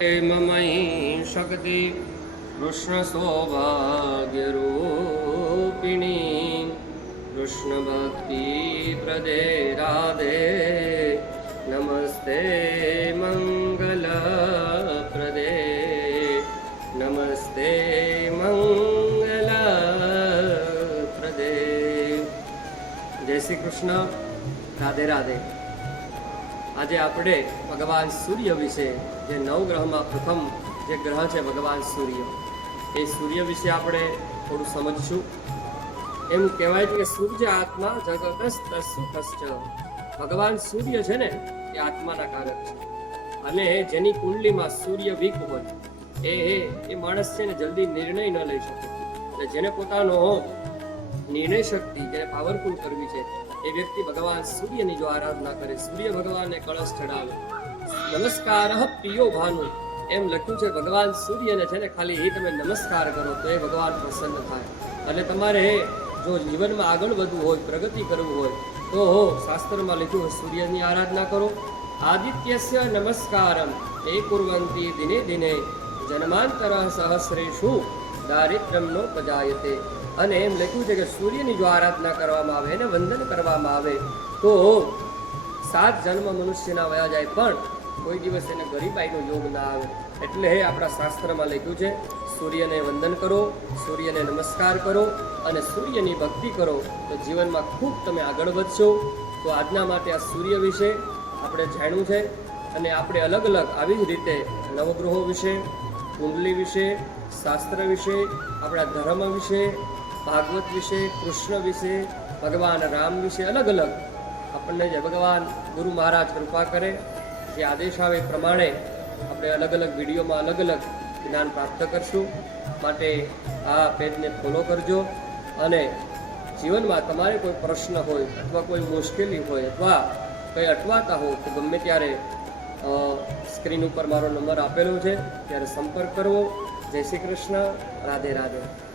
મમયી શક્તિ કૃષ્ણ સૌભાગ્યરૂપિણી કૃષ્ણ ભક્તિ પ્રદે રાધે નમસ્તે મંગલ પ્રદે નમસ્તે મંગલ પ્રદે જય શ્રી કૃષ્ણ રાધે રાધે આજે આપણે ભગવાન સૂર્ય વિશે, જે નવગ્રહમાં પ્રથમ જે ગ્રહ છે ભગવાન સૂર્ય, એ સૂર્ય વિશે આપણે થોડું સમજશું. એમ કહેવાય કે સૂર્ય આત્મા જગતસ્તસ્ય ભગવાન સૂર્ય છે ને, એ આત્માના કારક છે. અને જેની કુંડલીમાં સૂર્ય વીક હોય એ- એ માણસ છે ને જલ્દી નિર્ણય ન લઈ શકે. એટલે જેને પોતાનો નિર્ણય શક્તિ જેને પાવરફુલ કરવી છે. એ વ્યક્તિ ભગવાન સૂર્યની જો આરાધના કરે, સૂર્ય ભગવાનને કળશ ચડાવે. નમસ્કાર પ્રિયો ભાનુ. એમ લખ્યું છે, ભગવાન સૂર્યને છે ને ખાલી એ તમે નમસ્કાર કરો તો એ ભગવાન પ્રસન્ન થાય. અને તમારે જો જીવનમાં આગળ વધવું હોય, પ્રગતિ કરવું હોય, તો શાસ્ત્રમાં લખ્યું હોય સૂર્યની આરાધના કરો. આદિત્યસ્ય નમસ્કારમ. એ કુર્વંતી દિને દિને જન્માંતર સહસ્રેષુ. દારિદ્ર્યમ નો પજાયતે અને એમ લખ્યું છે કે સૂર્યની જો આરાધના કરવામાં આવે, એને વંદન કરવામાં આવે, તો સાત જન્મ મનુષ્યના વયા જાય, પણ કોઈ દિવસ એને ગરીબાઈનો યોગ ના આવે. એટલે આપણા શાસ્ત્રમાં લખ્યું છે, સૂર્યને વંદન કરો, સૂર્યને નમસ્કાર કરો, અને સૂર્યની ભક્તિ કરો, તો જીવનમાં ખૂબ તમે આગળ વધશો. તો આજના માટે આ સૂર્ય વિશે આપણે જાણ્યું છે, અને આપણે અલગ અલગ આવી જ રીતે નવગ્રહો વિશે કુંડલી વિશે, શાસ્ત્ર વિશે, આપણા ધર્મ વિશે, ભાગવત વિશે, કૃષ્ણ વિશે, ભગવાન રામ વિશે અલગ અલગ આપણને જે ભગવાન ગુરુ મહારાજ કૃપા કરે, જે આદેશ આવે પ્રમાણે આપણે અલગ અલગ વિડીયોમાં અલગ અલગ જ્ઞાન પ્રાપ્ત કરશું. માટે આ પેજને ફોલો કરજો અને જીવનમાં તમારે કોઈ પ્રશ્ન હોય અથવા કોઈ મુશ્કેલી હોય અથવા કંઈ અટવાતા હો તો ગમે ત્યારે સ્ક્રીન ઉપર મારો નંબર આપેલો છે. ત્યારે સંપર્ક કરવો. જય શ્રી કૃષ્ણ. રાધે રાધે.